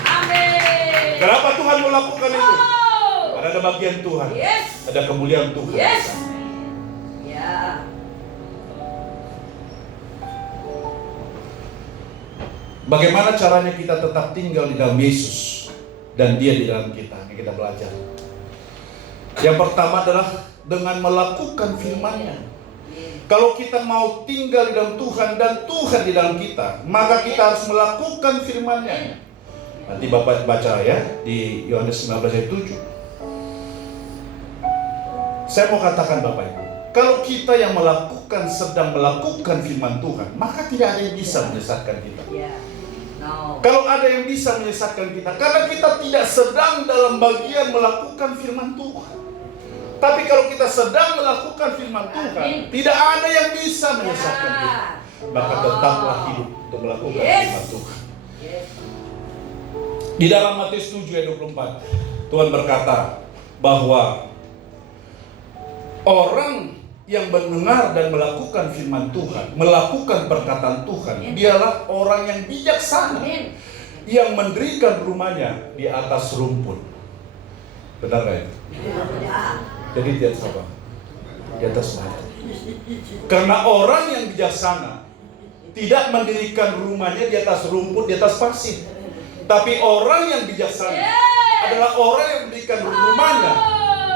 Amin. Kenapa Tuhan melakukan itu? Oh. Karena ada bagian Tuhan, Yes. ada kemuliaan Tuhan. Yes. Ya. Bagaimana caranya kita tetap tinggal di dalam Yesus? dan Dia di dalam kita. Ini kita belajar. Yang pertama adalah dengan melakukan firman-Nya. Kalau kita mau tinggal di dalam Tuhan dan Tuhan di dalam kita, maka kita harus melakukan firman-Nya. Nanti Bapak baca ya di Yohanes 19 ayat 7. Saya mau katakan Bapak Ibu, kalau kita yang sedang melakukan firman Tuhan, maka tidak ada yang bisa menyesatkan kita. Kalau ada yang bisa menyesatkan kita, karena kita tidak sedang dalam bagian melakukan firman Tuhan. Tapi kalau kita sedang melakukan firman Tuhan, tidak ada yang bisa menyesatkan kita. Maka tetaplah hidup untuk melakukan firman Tuhan. Di dalam Matius 7 ayat 24, Tuhan berkata bahwa orang yang mendengar dan melakukan firman Tuhan, melakukan perkataan Tuhan, dialah orang yang bijaksana, yang mendirikan rumahnya di atas rumput. Benar gak itu? Jadi di atas apa? Di atas batu. Karena orang yang bijaksana tidak mendirikan rumahnya di atas rumput, di atas pasir. Tapi orang yang bijaksana adalah orang yang mendirikan rumahnya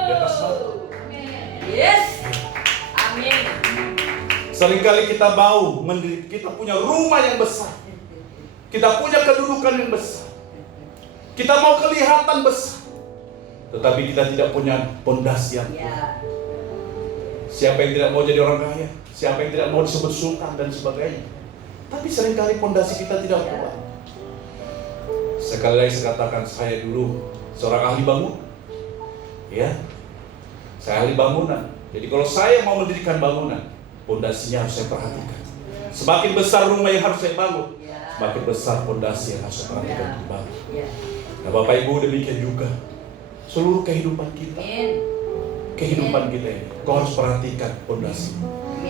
di atas batu. Amin. Seringkali kita mau kita punya rumah yang besar, kita punya kedudukan yang besar, kita mau kelihatan besar, tetapi kita tidak punya pondasi yang kuat. Siapa yang tidak mau jadi orang kaya? Siapa yang tidak mau disebut sultan dan sebagainya? Tapi seringkali pondasi kita tidak kuat. Sekali lagi saya katakan, saya dulu seorang ahli bangunan, ya, saya ahli bangunan. Jadi kalau saya mau mendirikan bangunan, pondasinya harus saya perhatikan. Semakin besar rumah yang harus saya bangun, semakin besar pondasi yang harus saya perhatikan untuk bangun. Nah Bapak Ibu, demikian juga seluruh kehidupan kita. Kehidupan kita ini, kau harus perhatikan pondasi.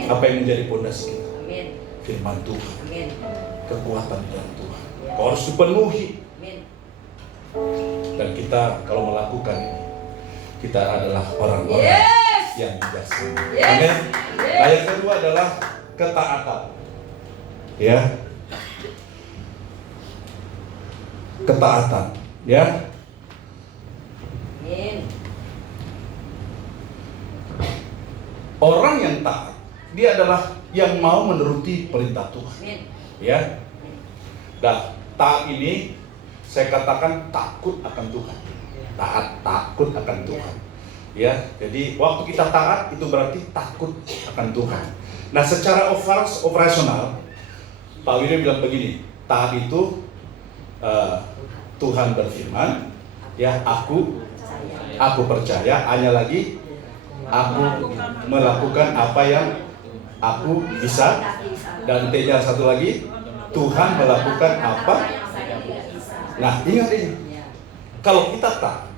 Apa yang menjadi pondasi kita? Firman Tuhan, kekuatan di dalam Tuhan. Kau harus dipenuhi. Dan kita kalau melakukan ini, kita adalah orang-orang yang bijaksana. Amin. Nah, yang kedua adalah ketaatan. Ya. Ketaatan, ya. Orang yang taat, dia adalah yang mau menuruti perintah Tuhan. Ya. Nah, taat ini saya katakan takut akan Tuhan. Taat, takut akan Tuhan. Ya, jadi waktu kita taat itu berarti takut akan Tuhan. Nah, secara operasional, Pak William bilang begini, taat itu Tuhan berfirman, ya, aku percaya, hanya lagi aku melakukan apa yang aku bisa, dan T-nya satu lagi, Tuhan melakukan apa. Nah, ingat ini, kalau kita taat,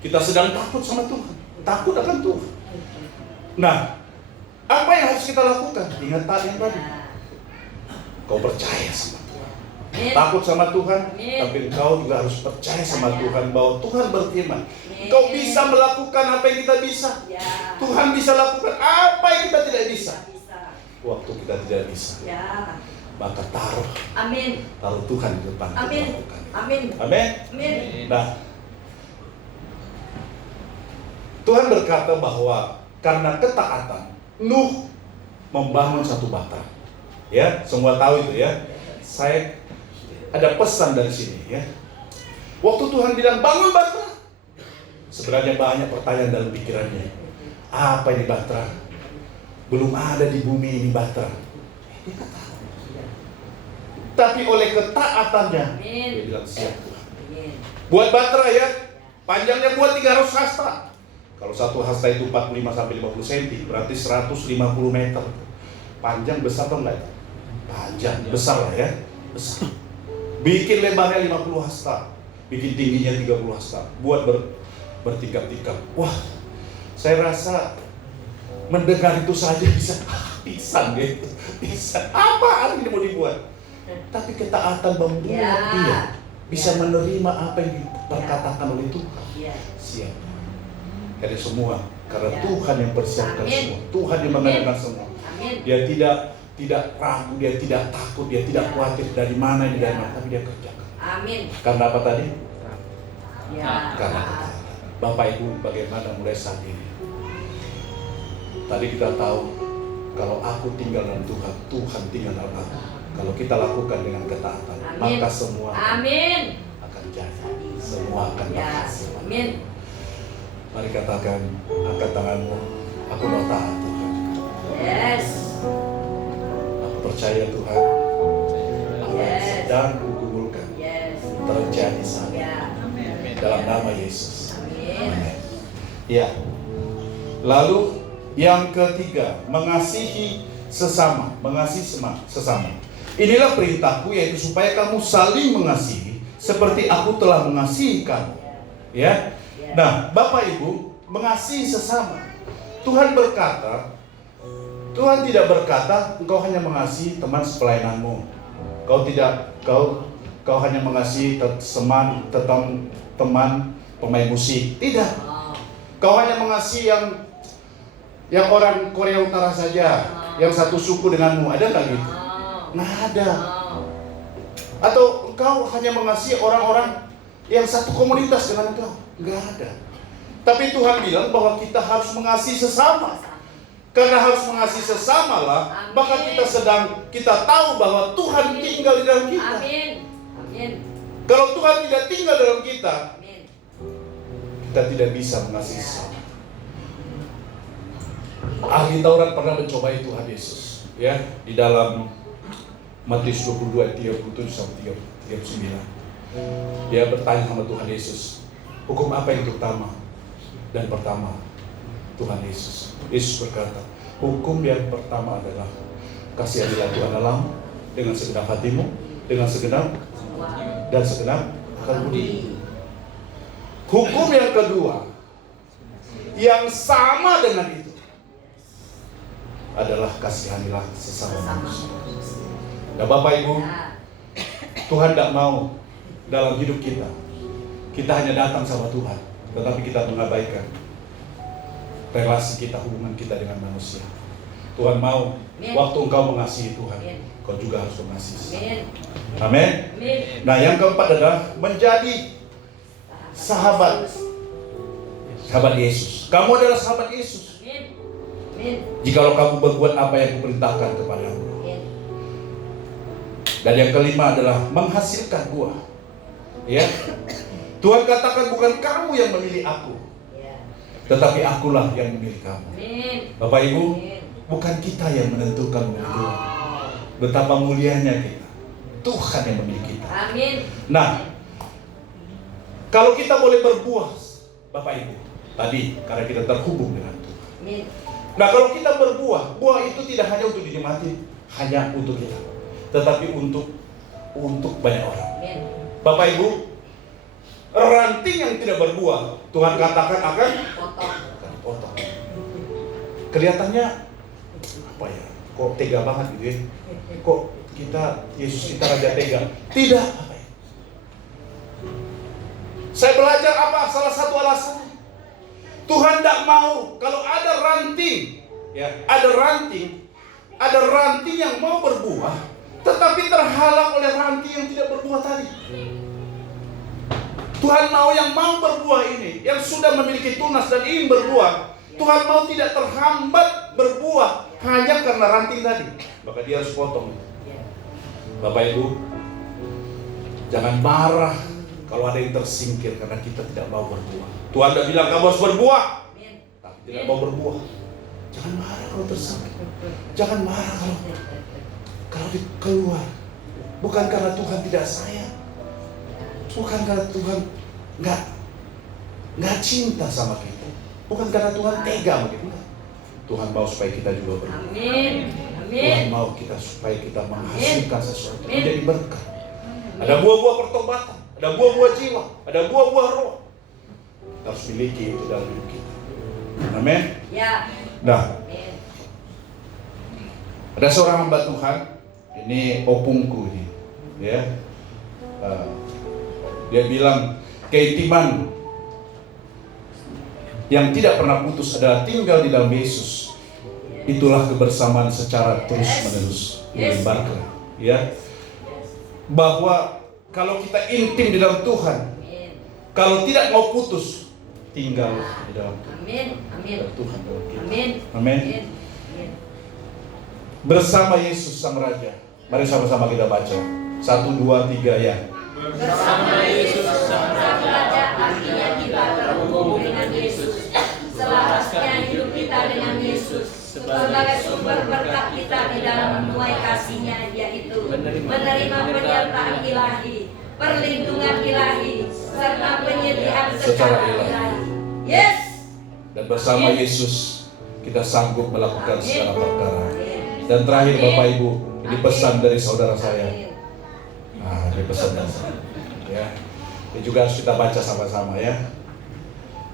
kita sedang takut sama Tuhan, takut akan Tuhan. Nah, apa yang harus kita lakukan? Ingat taat yang tadi. Kau percaya sama Tuhan, takut sama Tuhan, tapi engkau juga harus percaya sama Tuhan bahwa Tuhan berfirman. Kau bisa melakukan apa yang kita bisa. Tuhan bisa lakukan apa yang kita tidak bisa. Waktu kita tidak bisa, maka taruh Tuhan di depan. Amin. Nah, Tuhan berkata bahwa karena ketaatan Nuh membangun satu bahtera. Ya, semua tahu itu ya. Saya ada pesan dari sini ya. Waktu Tuhan bilang bangun bahtera, sebenarnya banyak pertanyaan dalam pikirannya. Apa ini bahtera? Belum ada di bumi ini bahtera. Dia kata. Tapi oleh ketaatannya, dia bilang siap Tuhan. Buat bahtera ya, panjangnya buat 300 hasta. Kalau satu hasta itu 45-50 cm, berarti 150 meter. Panjang besar atau enggak? Panjang, besar lah ya. Besar. Bikin lebarnya 50 hasta, bikin tingginya 30 hasta. Buat bertingkat-tingkat. Wah, saya rasa mendengar itu saja bisa gitu. Bisa. Apa ini mau dibuat? Tapi ketaatan membuat dia bisa menerima apa yang diperkatakan oleh Tuhan. Siap. Dari semua, karena Tuhan yang persiapkan semua, Tuhan yang mengadakan semua. Dia tidak ragu, dia tidak takut, dia tidak khawatir dari mana ini, dari mana, tapi dia kerjakan. Karena apa tadi? Ya. karena ketaatan. Bapak Ibu, bagaimana mulai saat ini? Tadi kita tahu kalau aku tinggal dalam Tuhan, Tuhan tinggal dalam aku. Kalau kita lakukan dengan ketaatan, Amin. maka semua Amin. akan jadi, semua akan Ya. berhasil. Amin. Mari katakan, angkat tanganmu, aku mau taat Tuhan. Yes. Aku percaya Tuhan, apa yang sedang kugumulkan Yes. terjadi saat ini. Ya. Dalam nama Yesus. Amin. Amin. Ya. Lalu yang ketiga, mengasihi sesama, mengasihi sesama. Inilah perintahku, yaitu supaya kamu saling mengasihi seperti aku telah mengasihi kamu. Ya. Nah, Bapak Ibu, mengasihi sesama. Tuhan berkata, Tuhan tidak berkata engkau hanya mengasihi teman sepelayananmu. Kau hanya mengasihi teman pemain musik. Tidak. Kau hanya mengasihi yang orang Korea Utara saja, yang satu suku denganmu. Ada nggak gitu? Nggak ada. Atau engkau hanya mengasihi orang-orang yang satu komunitas dengan engkau? Nggak ada. Tapi Tuhan bilang bahwa kita harus mengasihi sesama. Karena harus mengasihi sesama lah, maka kita tahu bahwa Tuhan tinggal di dalam kita. Amin. Amin. Kalau Tuhan tidak tinggal dalam kita, Amin. kita tidak bisa mengasihi sesama. Ahli Taurat pernah mencobai Tuhan Yesus, ya, di dalam Matius 22 ayat 37 sampai 39. Dia bertanya sama Tuhan Yesus, hukum apa yang pertama? Dan pertama, Tuhan Yesus berkata, hukum yang pertama adalah kasihilah Tuhan Allahmu dengan segenap hatimu, dengan segenap dan segenap akal budi. Hukum yang kedua yang sama dengan itu adalah kasihanilah sesama manusia. Nah, Bapak Ibu, Tuhan tidak mau dalam hidup kita hanya datang sama Tuhan, tetapi kita mengabaikan relasi kita, hubungan kita dengan manusia. Tuhan mau waktu engkau mengasihi Tuhan, kau juga harus mengasihi sesama. Amin. Nah, yang keempat adalah menjadi sahabat Yesus. Kamu adalah sahabat Yesus. Jikalau kamu berbuat apa yang kuperintahkan kepadamu. Dan yang kelima adalah menghasilkan buah. Ya. Tuhan katakan bukan kamu yang memilih aku, tetapi akulah yang memilih kamu. Bapak Ibu, bukan kita yang menentukan memilih. Betapa mulianya kita. Tuhan yang memilih kita. Amin. Nah, kalau kita boleh berbuah, Bapak Ibu, tadi karena kita terhubung dengan Tuhan. Amin. Nah, kalau kita berbuah, buah itu tidak hanya untuk dinikmati, hanya untuk kita, tetapi untuk banyak orang. Amin. Bapak Ibu, ranting yang tidak berbuah, Tuhan katakan akan potong. Kelihatannya apa ya? Kok tega banget gitu ya? Kok Yesus kita raja tega? Tidak. Saya belajar apa? Salah satu alasan Tuhan tidak mau kalau ada ranting, ya, ada ranting yang mau berbuah, tetapi terhalang oleh ranting yang tidak berbuah tadi. Tuhan mau yang mau berbuah ini, yang sudah memiliki tunas dan ingin berbuah. Tuhan mau tidak terhambat berbuah hanya karena ranting tadi, maka dia harus potong. Bapak Ibu, jangan marah kalau ada yang tersingkir karena kita tidak mau berbuah. Tuhan tidak bilang kamu harus berbuah, tapi tidak mau berbuah. Jangan marah kalau tersingkir. Jangan marah kalau keluar. Bukan karena Tuhan tidak sayang. Bukan karena Tuhan nggak cinta sama kita. Bukan karena Tuhan tega begitu. Tuhan mau supaya kita juga berbuah. Amin. Tuhan mau kita supaya kita menghasilkan sesuatu menjadi berkat. Ada buah-buah pertobatan, ada buah-buah jiwa, ada buah-buah roh. Kita harus miliki itu dalam hidup kita. Amin. Ya. Nah, ada seorang hamba Tuhan, ini opungku ini, ya. Dia bilang keintiman yang tidak pernah putus adalah tinggal di dalam Yesus. Itulah kebersamaan secara terus-menerus dilemparkan, ya. Bahwa kalau kita intim di dalam Tuhan, Kalau tidak mau putus, tinggal di dalam Tuhan. Amin. Amin. Tuhan dalam kita. Amin. Amin. Amin. Bersama Yesus Sang Raja. Mari sama-sama kita baca. 1, 2, 3 ya. Bersama Yesus Sang Raja, artinya kita terhubung dengan Yesus. Selarasnya hidup kita dengan Yesus. Sebagai sumber berkat kita di dalam menuai kasih-Nya, yaitu menerima penyertaan ilahi, perlindungan ilahi, serta penyediaan secara ilahi. Yes. Dan bersama Yesus kita sanggup melakukan segala perkara. Dan terakhir Bapak Ibu, ini pesan dari saudara saya. Ini pesan dari saya. Ya. Ini juga harus kita baca sama-sama ya.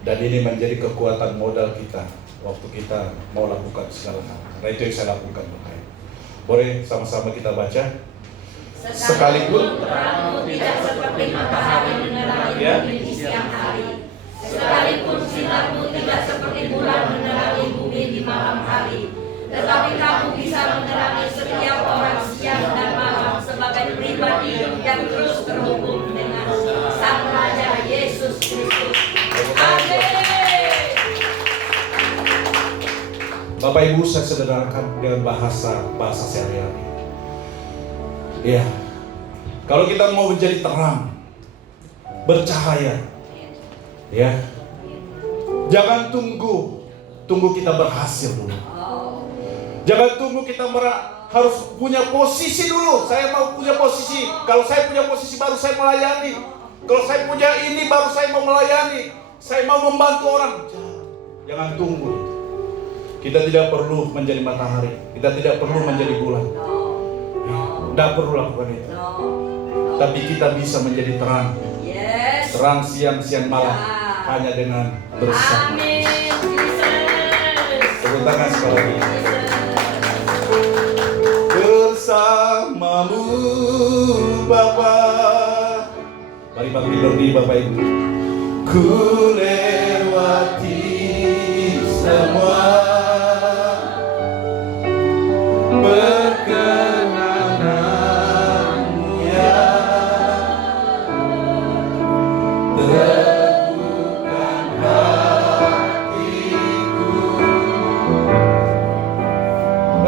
Dan ini menjadi kekuatan modal kita waktu kita mau lakukan segala hal. Nah itu yang saya lakukan Bapak Ibu. Boleh sama-sama kita baca? Sekalipun terangmu tidak seperti matahari menerangi bumi di siang hari, sekalipun sinarmu tidak seperti bulan menerangi bumi di malam hari, tetapi kamu bisa menerangi setiap orang siang dan malam sebagai pribadi yang terus terhubung dengan Sang Raja Yesus Kristus. Amin. Bapak Ibu, saya sederhanakan dengan bahasa sehari-hari. Ya, kalau kita mau menjadi terang, bercahaya, ya, jangan tunggu kita berhasil dulu. Jangan tunggu kita harus punya posisi dulu. Saya mau punya posisi. Kalau saya punya posisi baru saya melayani. Kalau saya punya ini baru saya mau melayani. Saya mau membantu orang. Jangan tunggu itu. Kita tidak perlu menjadi matahari. Kita tidak perlu menjadi bulan. Tidak perlu lakukan itu. Tapi kita bisa menjadi terang. Terang siang malam. Hanya dengan bersama. Amin. Tepuk tangan sekali lagi. Bersamamu Bapa. Mari panggil Lord Bapak Ibu. Ku lewati semua perkenananmu ya, teguhkan hatiku,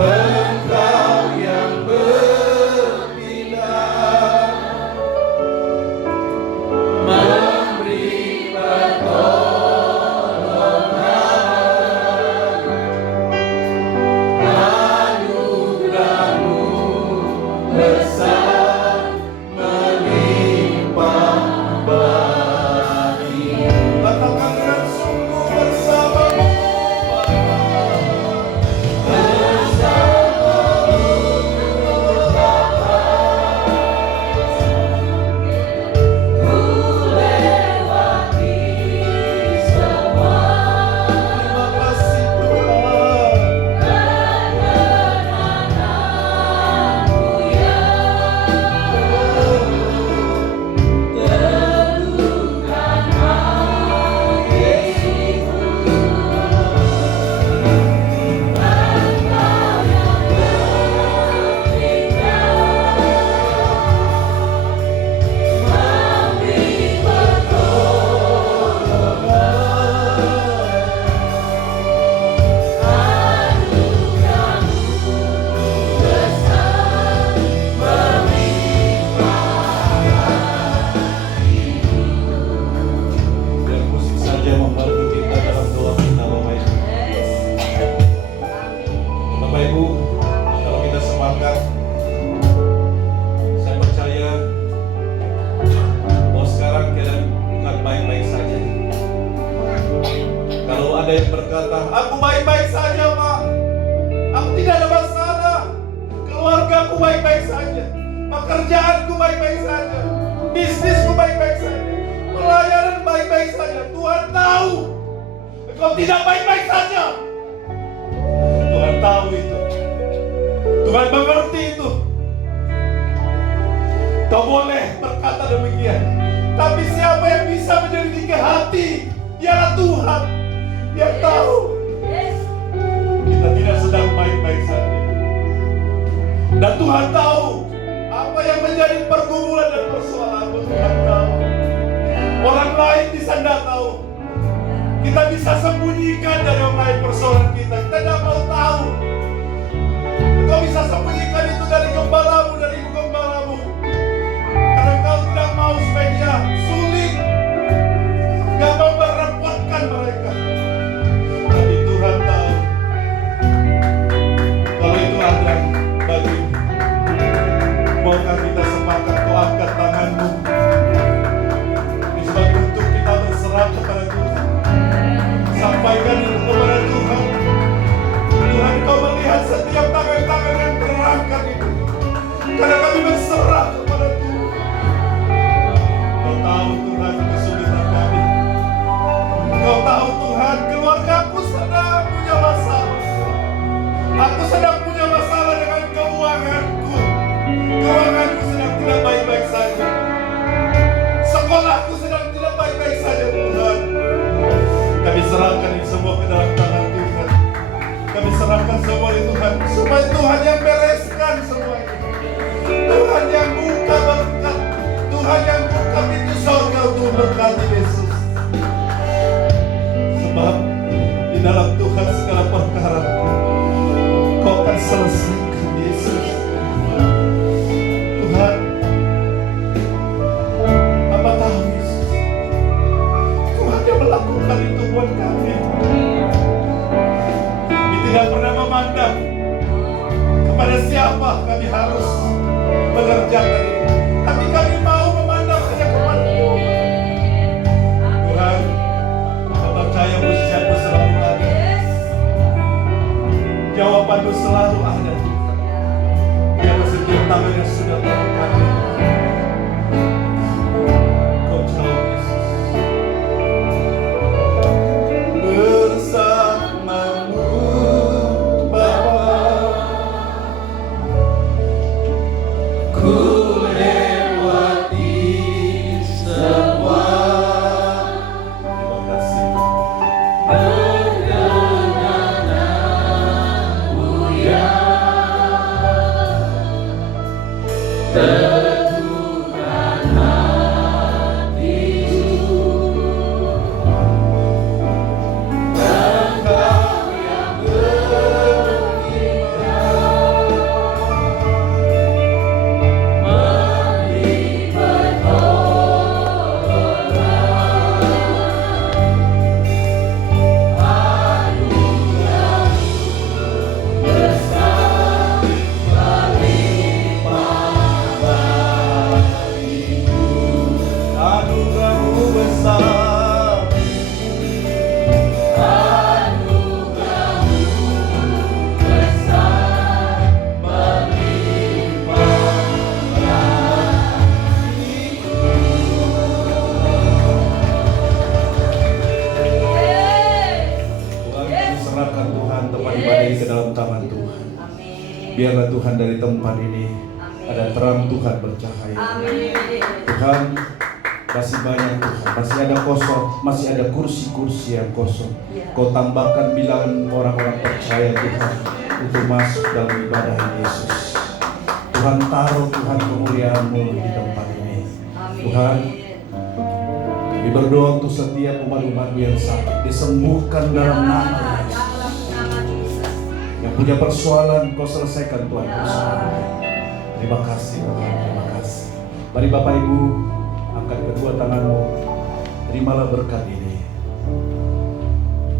Engkau yang berpindah memberi pertolongan, anugerahmu besar melimpah bagi. Katakan dengan sungguh bersamamu aku baik-baik saja, Pak. Aku tidak ada masalah. Keluargaku baik-baik saja. Pekerjaanku baik-baik saja. Bisnisku baik-baik saja. Pelayanan baik-baik saja. Tuhan tahu engkau tidak baik-baik saja. Tuhan tahu itu. Tuhan mengerti itu. Kau boleh berkata demikian. Tapi siapa yang bisa menyelidiki hati? Dialah Tuhan. Dia tahu kita tidak sedang baik-baik saja. Dan Tuhan tahu apa yang menjadi pergumulan dan persoalan. Tuhan tahu. Orang lain bisa tidak tahu. Kita bisa sembunyikan dari orang lain persoalan kita. Kita tidak mau tahu. Engkau bisa sembunyikan itu dari gembalamu, dari ibu gembalamu. Karena engkau tidak mau supaya dia sulit. Gak mau merepotkan mereka. Tapi Tuhan tahu. Kalau itu ada bagimu, maukah kita sepakat kau angkat tanganmu? Ini sebagai bentuk kita berserah kepada Tuhan. Sampaikan itu kepada Tuhan. Tuhan, kau melihat setiap tangan-tangan yang terangkat itu. Karena kami berserah kepada Tuhan. Kau tahu Tuhan kesulitan kami. Kau tahu Tuhan, keluargaku sedang punya masalah. Aku sedang punya masalah dengan keuanganku. Keuanganku sedang tidak baik-baik saja. Sekolahku sedang tidak baik-baik saja Tuhan. Kami serahkan ini semua ke dalam tangan Tuhan. Kami serahkan semua ini Tuhan. Supaya Tuhan yang bereskan semua ini. Tuhan yang buka berkat. Tuhan yang buka pintu surga untuk berkati Yesus. Sebab di dalam Tuhan segala perkara Kau akan selesaikan Yesus. Tuhan, Hamba tahu Yesus, Tuhan yang melakukan itu buat kami. Kami tidak pernah memandang kepada siapa kami harus mengerjakan ini. Tapi kami mau memandang hanya kepada Tuhan. Tuhan, Hamba percaya mujizat-Mu selalu ada. Jawaban-Mu selalu ada Tuhan. Biarlah setiap tangan yang sudah terangkat Kau jawab Yesus. Bersama-Mu Bapa, ku lewati semua. Terima kasih anugerah-Mu besar. Serahkan Tuhan tempat ibadah ini ke dalam tangan Tuhan. Biarlah Tuhan dari tempat ini ada terang Tuhan bercahaya. Tuhan, masih banyak Tuhan, masih ada kosong, masih ada kursi-kursi yang kosong. Kau tambahkan bilangan orang-orang percaya Tuhan untuk masuk dalam ibadah Yesus. Tuhan, taruh Tuhan kemuliaan-Mu di tempat ini. Tuhan, kami berdoa untuk setiap umat-umat-Mu yang sakit disembuhkan dalam nama Yesus. Yang punya persoalan Kau selesaikan Tuhan persoalan. Terima kasih Tuhan, terima kasih. Mari Bapak Ibu, angkat kedua tanganmu, terimalah berkat ini.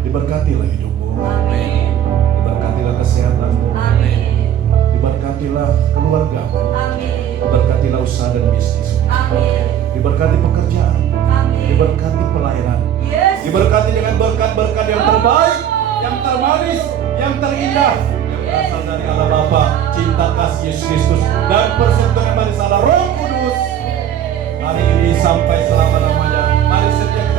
Diberkatilah hidupmu, Amin. diberkatilah kesehatanmu, Amin. diberkatilah keluargamu, Amin. diberkatilah usaha dan bisnismu, Amin. diberkati pekerjaan, Amin. diberkati pelayanan, Yes. diberkati dengan berkat-berkat yang terbaik, yang termanis, yang terindah, yang berasal dari Allah Bapa, cinta kasih Yesus Kristus, dan persekutuan manis Allah Roh Kudus hari ini sampai selama-lamanya. Mari setiap